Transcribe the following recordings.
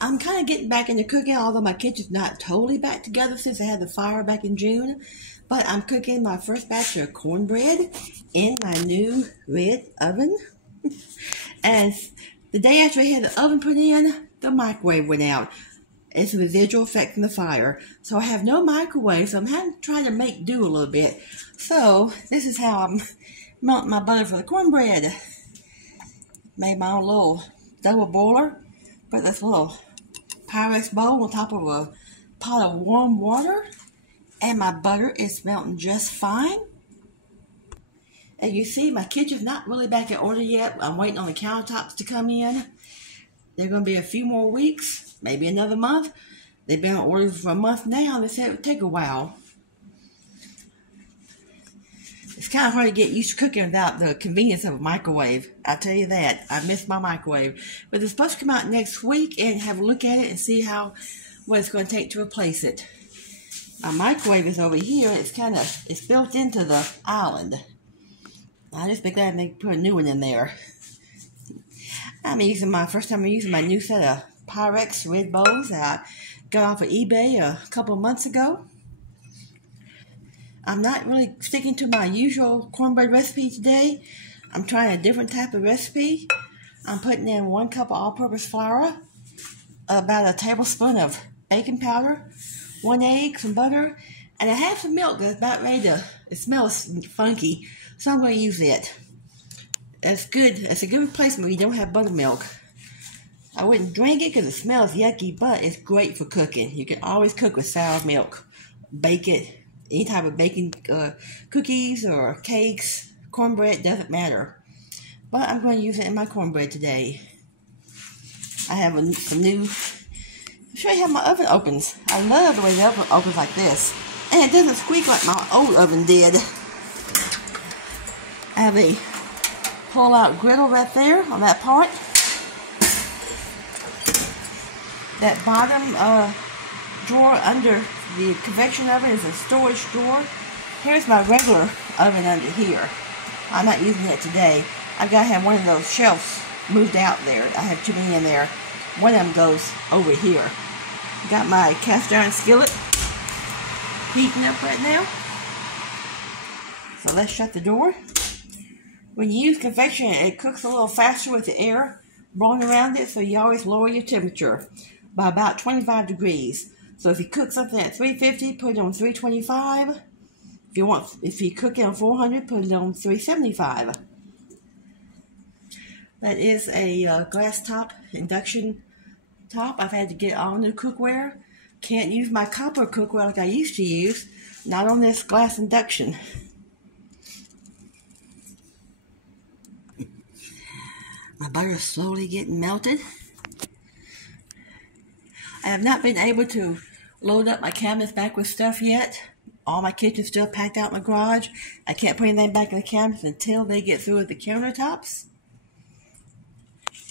I'm kind of getting back into cooking, although my kitchen's not totally back together since I had the fire back in June. But I'm cooking my first batch of cornbread in my new red oven. And the day after I had the oven put in, the microwave went out. It's a residual effect from the fire. So I have no microwave, so I'm trying to make do a little bit. So this is how I'm melting my butter for the cornbread. Made my own little double boiler. Put this little Pyrex bowl on top of a pot of warm water. And my butter is melting just fine. And you see, my kitchen's not really back in order yet. I'm waiting on the countertops to come in. They're going to be a few more weeks, maybe another month. They've been on order for a month now. They said it would take a while. It's kind of hard to get used to cooking without the convenience of a microwave. I'll tell you that. I miss my microwave. But it's supposed to come out next week and have a look at it and see what it's going to take to replace it. My microwave is over here. It's built into the island. I just be glad they put a new one in there. First time I'm using my new set of Pyrex red bowls that I got off of eBay a couple of months ago. I'm not really sticking to my usual cornbread recipe today. I'm trying a different type of recipe. I'm putting in 1 cup of all-purpose flour, about a tablespoon of baking powder, 1 egg, some butter, and I have some milk that's about ready to, it smells funky, so I'm going to use it. It's good. It's a good replacement when you don't have buttermilk. I wouldn't drink it because it smells yucky, but it's great for cooking. You can always cook with sour milk. Bake it. Any type of baking cookies or cakes, cornbread, doesn't matter. But I'm going to use it in my cornbread today. I have some new... I'll show you how my oven opens. I love the way the oven opens like this. And it doesn't squeak like my old oven did. I have a pull-out griddle right there on that part. That bottom drawer under the convection oven is a storage drawer. Here's my regular oven under here. I'm not using it today. I've got to have one of those shelves moved out there. I have too many in there. One of them goes over here. Got my cast iron skillet heating up right now. So let's shut the door. When you use convection, it cooks a little faster with the air blowing around it, so you always lower your temperature by about 25 degrees. So if you cook something at 350, put it on 325. If you cook it on 400, put it on 375. That is a glass top induction top. I've had to get all new cookware. Can't use my copper cookware like I used to use. Not on this glass induction. My butter is slowly getting melted. I have not been able to load up my cabinets back with stuff yet. All my kitchen's still packed out in my garage. I can't put anything back in the cabinets until they get through with the countertops.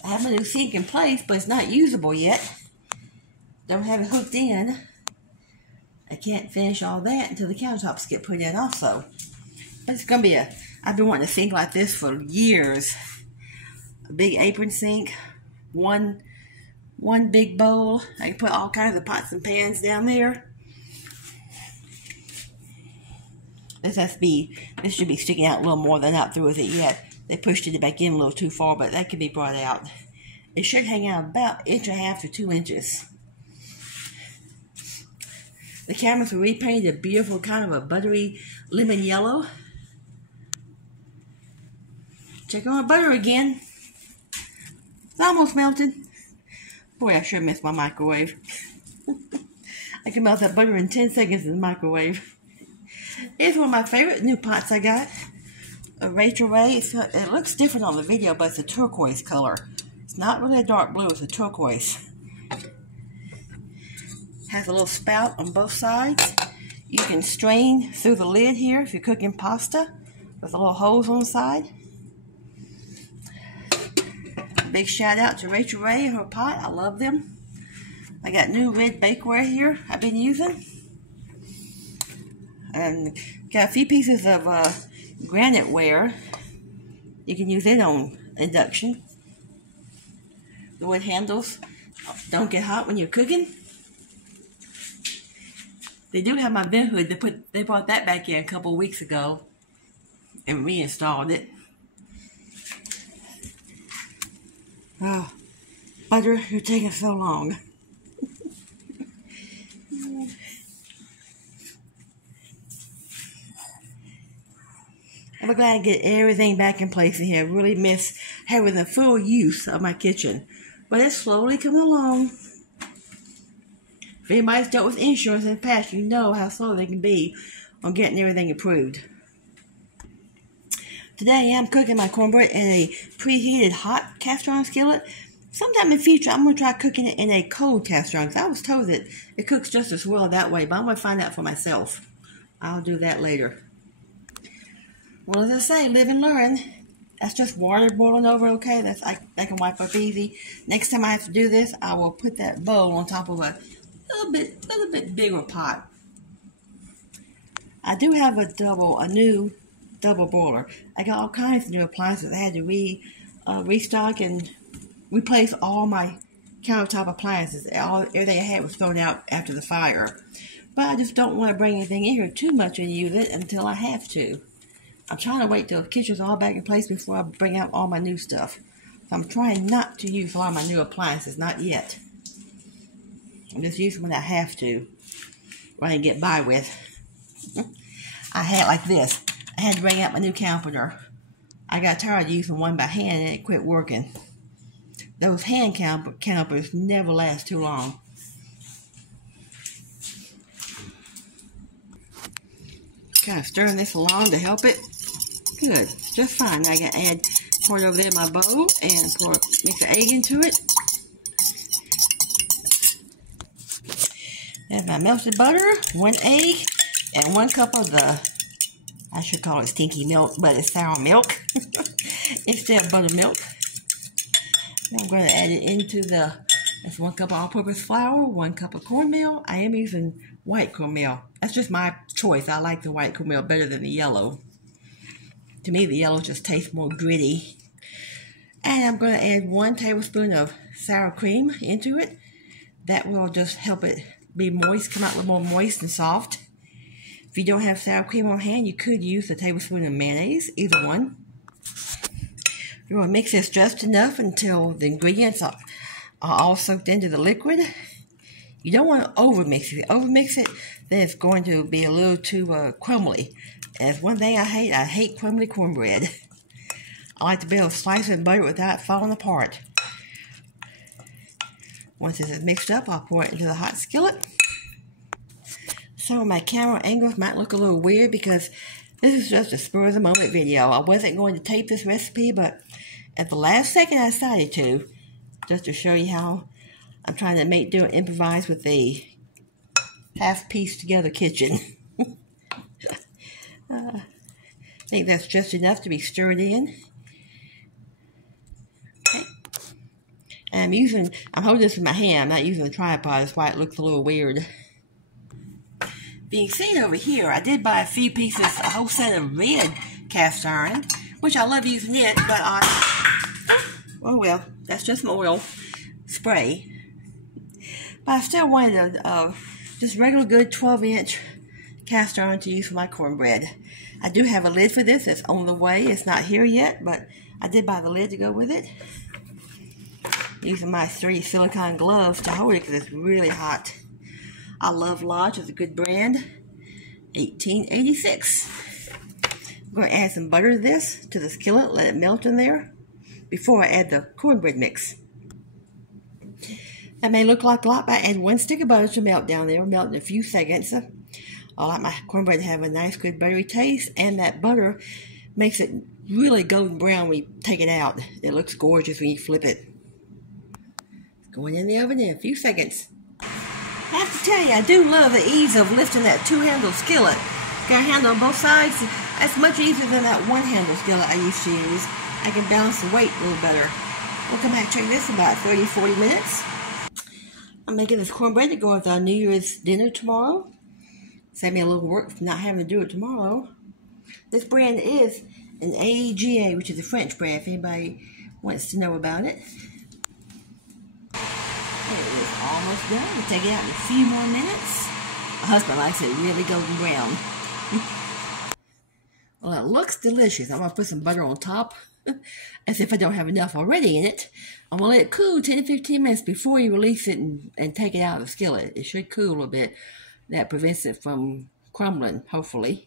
I have a new sink in place, but it's not usable yet. Don't have it hooked in. I can't finish all that until the countertops get put in also. But it's going to be I've been wanting a sink like this for years. A big apron sink, one big bowl. I can put all kinds of pots and pans down there. This should be sticking out a little more. They're not through with it yet. They pushed it back in a little too far, but that can be brought out. It should hang out about 1.5 to 2 inches. The cabinets were repainted a beautiful kind of a buttery lemon yellow. Check on my butter again. It's almost melted. Boy, I sure miss my microwave. I can melt that butter in 10 seconds in the microwave. Here's one of my favorite new pots I got. A Rachel Ray. It looks different on the video, but it's a turquoise color. It's not really a dark blue, it's a turquoise. Has a little spout on both sides. You can strain through the lid here if you're cooking pasta with a little holes on the side. Big shout out to Rachel Ray and her pot. I love them. I got new red bakeware here I've been using. And got a few pieces of granite ware. You can use it on induction. The wood handles don't get hot when you're cooking. They do have my vent hood. They brought that back in a couple weeks ago and reinstalled it. Oh, butter, you're taking so long. I'm glad to get everything back in place in here. I really miss having the full use of my kitchen. But it's slowly coming along. If anybody's dealt with insurance in the past, you know how slow they can be on getting everything approved. Today I'm cooking my cornbread in a preheated hot cast iron skillet. Sometime in the future I'm going to try cooking it in a cold cast iron, because I was told that it cooks just as well that way, but I'm going to find out for myself. I'll do that later. Well, as I say, live and learn. That's just water boiling over okay. I can wipe up easy. Next time I have to do this, I will put that bowl on top of a little bit bigger pot. I do have a new double boiler. I got all kinds of new appliances. I had to restock and replace all my countertop appliances. Everything I had was thrown out after the fire. But I just don't want to bring anything in here too much and use it until I have to. I'm trying to wait till the kitchen's all back in place before I bring out all my new stuff. So I'm trying not to use a lot of my new appliances, not yet. I'm just using when I have to, what I can get by with. I had like this. I had to bring out my new can opener. I got tired of using one by hand and it quit working. Those hand can openers never last too long. Kind of stirring this along to help it. Good, it's just fine. I can pour it over there in my bowl and mix the egg into it. There's my melted butter, 1 egg, and 1 cup of I should call it stinky milk, but it's sour milk instead of buttermilk. Now I'm going to add it into that's 1 cup of all-purpose flour, 1 cup of cornmeal. I am using white cornmeal. That's just my choice. I like the white cornmeal better than the yellow. To me, the yellow just tastes more gritty. And I'm going to add 1 tablespoon of sour cream into it. That will just help it be moist, come out a little more moist and soft. If you don't have sour cream on hand, you could use a tablespoon of mayonnaise, either one. You want to mix this just enough until the ingredients are all soaked into the liquid. You don't want to overmix it. If you overmix it, then it's going to be a little too crumbly. And that's one thing I hate crumbly cornbread. I like to be able to slice it and butter it without falling apart. Once this is mixed up, I'll pour it into the hot skillet. So my camera angles might look a little weird because this is just a spur of the moment video. I wasn't going to tape this recipe, but at the last second I decided to, just to show you how I'm trying to improvise with the half pieced together kitchen. I think that's just enough to be stirred in. Okay. And I'm holding this in my hand. I'm not using the tripod. That's why it looks a little weird. Being seen over here, I did buy a few pieces, a whole set of red cast iron, which I love using it, but oh well, that's just my oil spray. But I still wanted a just regular good 12-inch cast iron to use for my cornbread. I do have a lid for this. It's on the way. It's not here yet, but I did buy the lid to go with it. Using my 3 silicone gloves to hold it because it's really hot. I love Lodge. It's a good brand. 1886. I'm going to add some butter to the skillet. Let it melt in there before I add the cornbread mix. That may look like a lot, but I add 1 stick of butter to melt down there. Melt in a few seconds. I like my cornbread to have a nice, good buttery taste, and that butter makes it really golden brown when you take it out. It looks gorgeous when you flip it. It's going in the oven in a few seconds. I have to tell you, I do love the ease of lifting that 2-handle skillet. Got a handle on both sides. That's much easier than that 1-handle skillet I used to use. I can balance the weight a little better. We'll come back and check this in about 30-40 minutes. I'm making this cornbread to go with our New Year's dinner tomorrow. Save me a little work for not having to do it tomorrow. This brand is an AGA, which is a French brand, if anybody wants to know about it. almost done. We'll take it out in a few more minutes. My husband likes it really golden brown. Well, it looks delicious. I'm going to put some butter on top, as if I don't have enough already in it. I'm going to let it cool 10 to 15 minutes before you release it and take it out of the skillet. It should cool a bit. That prevents it from crumbling, hopefully.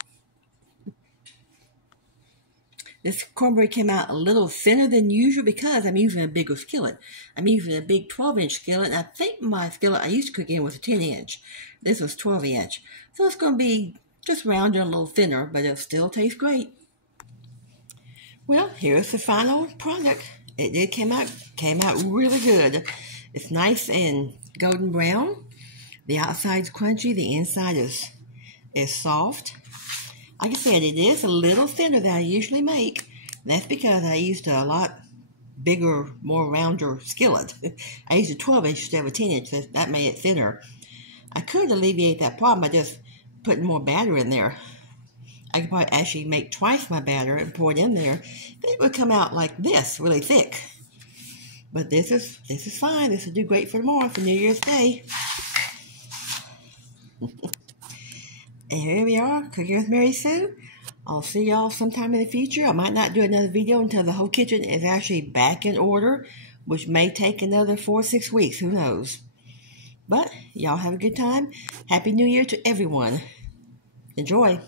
This cornbread came out a little thinner than usual because I'm using a bigger skillet. I'm using a big 12-inch skillet, and I think my skillet I used to cook in was a 10-inch. This was 12-inch. So it's going to be just rounder and a little thinner, but it'll still taste great. Well, here's the final product. It did came out really good. It's nice and golden brown. The outside's crunchy, the inside is soft. Like I said, it is a little thinner than I usually make. That's because I used a lot bigger, more rounder skillet. I used a 12-inch instead of a 10-inch. That made it thinner. I could alleviate that problem by just putting more batter in there. I could probably actually make twice my batter and pour it in there. Then it would come out like this, really thick. But this is fine. This will do great for tomorrow, for New Year's Day. And here we are, cooking with Mary Sue. I'll see y'all sometime in the future. I might not do another video until the whole kitchen is actually back in order, which may take another 4 or 6 weeks. Who knows? But y'all have a good time. Happy New Year to everyone. Enjoy.